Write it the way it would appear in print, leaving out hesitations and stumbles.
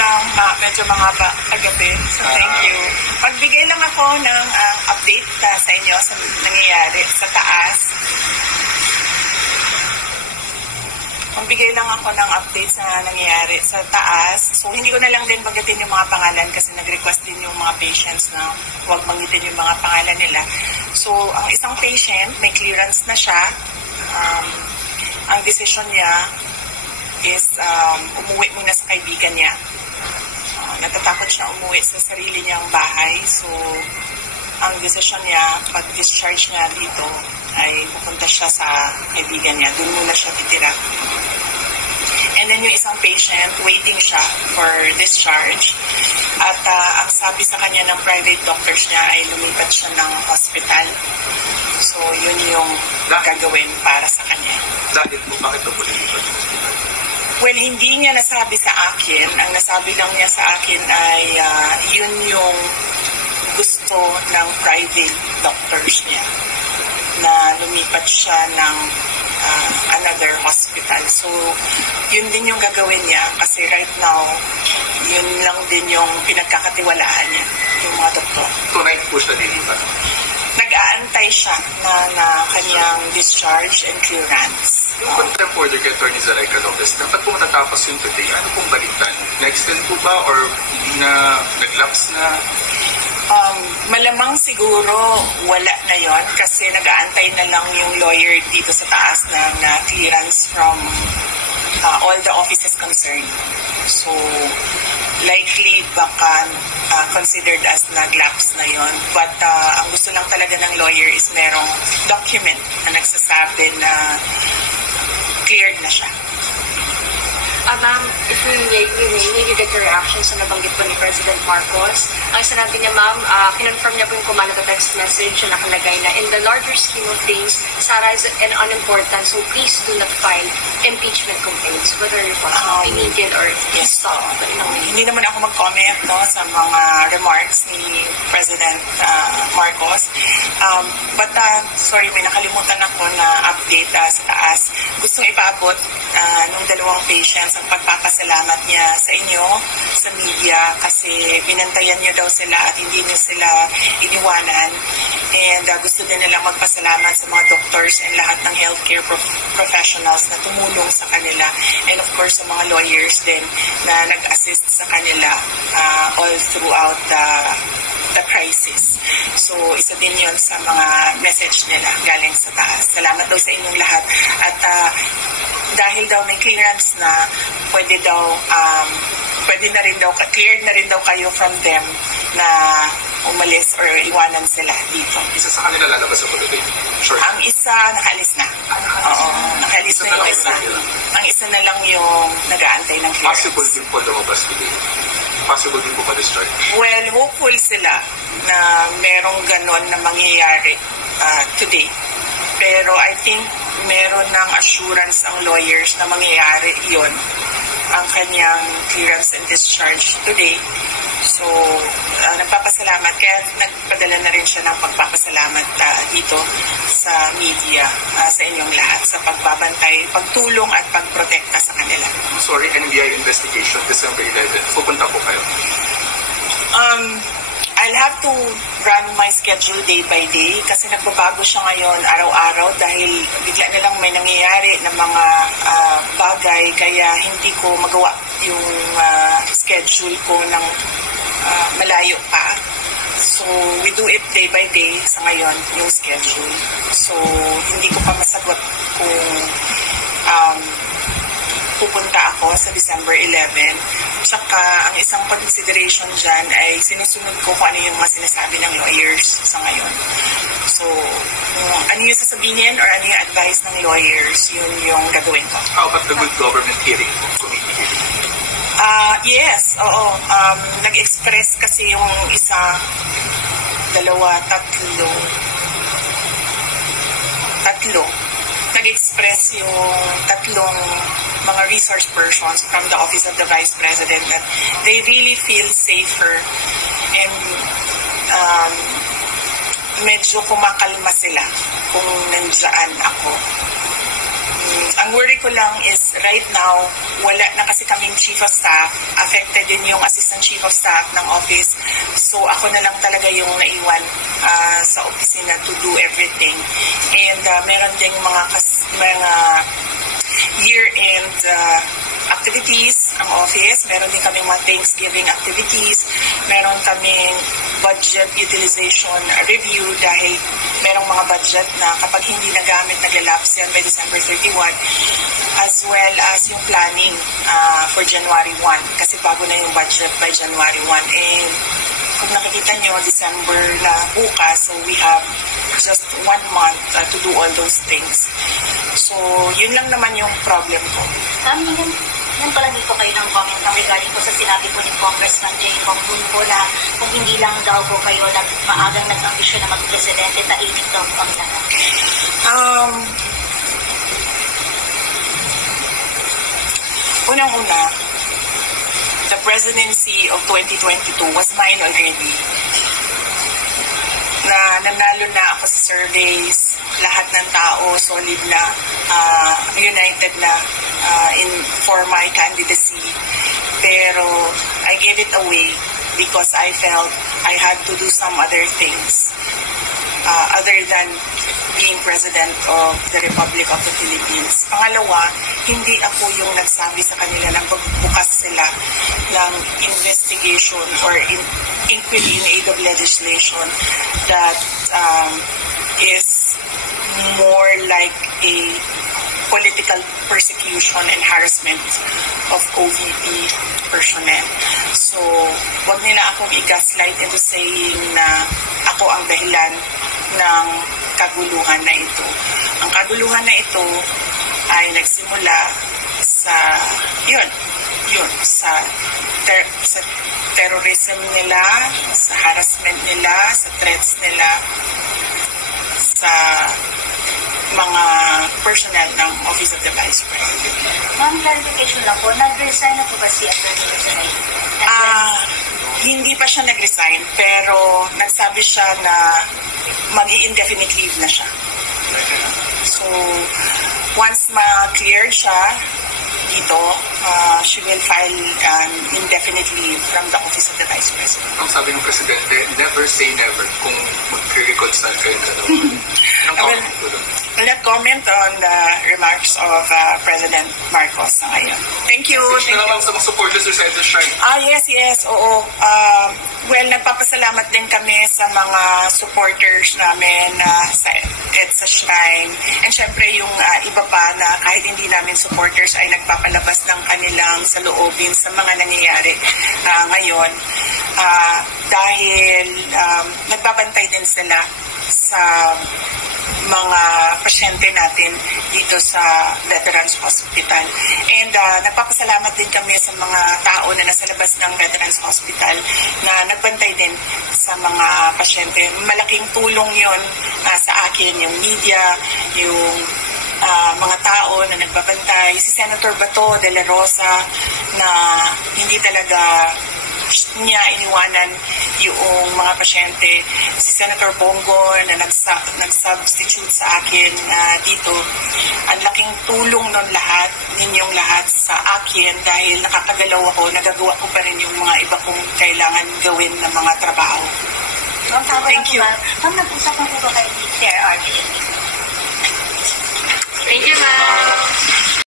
ng medyo mahaba kagabi. So, thank you. Magbigay lang ako ng update sa inyo sa nangyayari sa taas. Magbigay lang ako ng update sa nangyayari sa taas. So, hindi ko na lang din banggitin yung mga pangalan kasi nag-request din yung mga patients na huwag banggitin yung mga pangalan nila. So, ang isang patient, may clearance na siya. Ang decision niya is umuwi muna sa kaibigan niya. Natatakot siya umuwi sa sarili niyang bahay. So, ang decision niya, pag-discharge niya dito, ay pupunta siya sa kaibigan niya. Doon muna siya titira. And then yung isang patient, waiting siya for discharge. At ang sabi sa kanya ng private doctors niya ay lumipat siya ng hospital. So, yun yung gagawin para sa kanya. Dahil po, bakit po lumipat? Well, hindi niya nasabi sa akin. Ang nasabi lang niya sa akin ay yun yung gusto ng private doctors niya na lumipat siya ng another hospital. So, yun din yung gagawin niya kasi right now, yun lang din yung pinagkakatiwalaan niya, yung mga doktor. Tonight po siya lilipat? Nag-aantay siya na kanyang discharge and clearance. Yung contempt order kay Atty. Zalaika Lopez, dapat po matatapos yun today. Ano pong balitan? Na-extend po ba or hindi na, nag-lapse na? Malamang siguro wala na yon kasi nag-aantay na lang yung lawyer dito sa taas na clearance from all the offices concerned. So, likely baka considered as nag-lapse na yon. But ang gusto lang talaga ng lawyer is merong document na nagsasabi na cleared na siya. Ma'am, if we may get your reaction sa nabanggit po ni President Marcos. Ang sinabi niya, ma'am, kinonfirm niya po yung kumalat na text message na nakalagay na in the larger scheme of things, Sara is an unimportant, so please do not file impeachment complaints, whether it's immediate or stop. Hindi naman ako mag-comment sa mga remarks ni President Marcos. But sorry, may nakalimutan ako na update sa taas. Gustong ipaabot nung dalawang patients ang pagpapasalamat niya sa inyo, sa media, kasi binantayan niyo daw sila at hindi niyo sila iniwanan. And gusto din nilang magpasalamat sa mga doctors and lahat ng healthcare professionals na tumulong sa kanila. And of course, sa mga lawyers din na nag-assist sa kanila all throughout the crisis. So, isa din yun sa mga message nila galing sa taas. Salamat daw sa inyong lahat. At dahil daw may clearance na, pwede na rin daw, cleared na rin daw kayo from them na umalis or iwanan sila dito. Isa sa kanila lalabas sa today? Sure. Ang isa, nakaalis na. Oo, nakaalis na yung isa. Ang isa na lang yung nag-aantay ng clearance. Possible din po lumabas today? Possible din po pa-discharge? Well, hopeful sila na merong ganon na mangyayari today. Pero I think meron ng assurance ang lawyers na mangyayari yon ang kanyang clearance and discharge today. So, nagpapasalamat. Kaya nagpadala na rin siya ng pagpapasalamat dito sa media, sa inyong lahat, sa pagbabantay, pagtulong at pagprotekta sa kanila. Sorry, NBI investigation, December 11. Pupunta po kayo? I'll have to run my schedule day by day kasi nagbabago siya ngayon araw-araw dahil bigla na lang may nangyayari na mga bagay kaya hindi ko magawa yung schedule ko ng malayo pa. So, we do it day by day sa ngayon, yung schedule. So, hindi ko pa masagot kung pupunta ako sa December 11. Tsaka, ang isang consideration dyan ay sinusunod ko kung ano yung mga sinasabi ng lawyers sa ngayon. So, ano yung sasabihin or ano yung advice ng lawyers, yun yung gagawin ko. How about the good government hearing, committee hearing? Yes, oo. Nag-express kasi yung isa, dalawa, tatlo. Nag-express yung tatlong mga resource persons from the Office of the Vice President that they really feel safer and medyo kumakalma sila kung nandiyan ako. Ang worry ko lang is right now, wala na kasi kaming chief of staff. Affected din yung assistant chief of staff ng office. So ako na lang talaga yung naiwan sa opisina to do everything. And meron ding mga year-end activities ang office. Meron din kaming mga Thanksgiving activities. Meron kaming budget utilization review dahil merong mga budget na kapag hindi nagamit, nag-lapse yan by December 31, as well as yung planning for January 1 kasi bago na yung budget by January 1. And kung nakikita nyo, December na bukas, so we have just 1 month to do all those things. So, yun lang naman yung problem ko. Yan pala dito kayo ng comment regarding po sa sinabi po ni Congressman Jay Bongbong na kung hindi lang daw po kayo maagang nag-ambisyon na mag-presidente, tahimik daw po ang lahat. Unang-una, the presidency of 2022 was mine already. Nanalo na ako sa surveys, lahat ng tao solid na, united na for my candidacy. Pero I gave it away because I felt I had to do some other things other than being President of the Republic of the Philippines. Pangalawa, hindi ako yung nagsabi sa kanila na pagbukas sila ng investigation or inquiry in aid of legislation that is more like a political persecution and harassment of OVP personnel. So, wag nila akong i-gaslight into saying na ako ang dahilan ng kaguluhan na ito. Ang kaguluhan na ito ay nagsimula sa sa terrorism nila, sa harassment nila, sa threats nila, sa mga personnel ng Office of the Vice President. Ma'am, clarification lang po, nag-resign na po ba si Atty. Rizal? Hindi pa siya nag-resign, pero nagsabi siya na mag-i-indefinite leave na siya. So, once ma-clear siya dito, she will file an indefinite leave from the Office of the Vice President. Ang sabi ng Presidente, never say never kung mag-reconcile kayo na daw. I'll not comment on the remarks of President Marcos ngayon. Thank you. Thank you. Sa mga supporters sa EDSA Shrine. Yes, oo. Well, nagpapasalamat din kami sa mga supporters namin sa EDSA Shrine. And syempre yung iba pa na kahit hindi namin supporters ay nagpapalabas ng kanilang saloobin sa mga nangyayari ngayon. Dahil nagbabantay din sila sa mga pasyente natin dito sa Veterans Hospital. And nagpapasalamat din kami sa mga tao na nasa labas ng Veterans Hospital na nagbantay din sa mga pasyente. Malaking tulong yon sa akin, yung media, yung mga tao na nagbabantay. Si Senator Bato de la Rosa na hindi talaga niya iniwanan yung mga pasyente. Si Senator Bongo na nag-substitute sa akin dito. Ang laking tulong nun lahat, ninyong lahat sa akin dahil nakakagalaw ako, nagagawa ko pa rin yung mga iba kong kailangan gawin na mga trabaho. Thank you. Ma'am, nag-usap na po ba kayo ni Claire Arvin? Thank you, ma'am.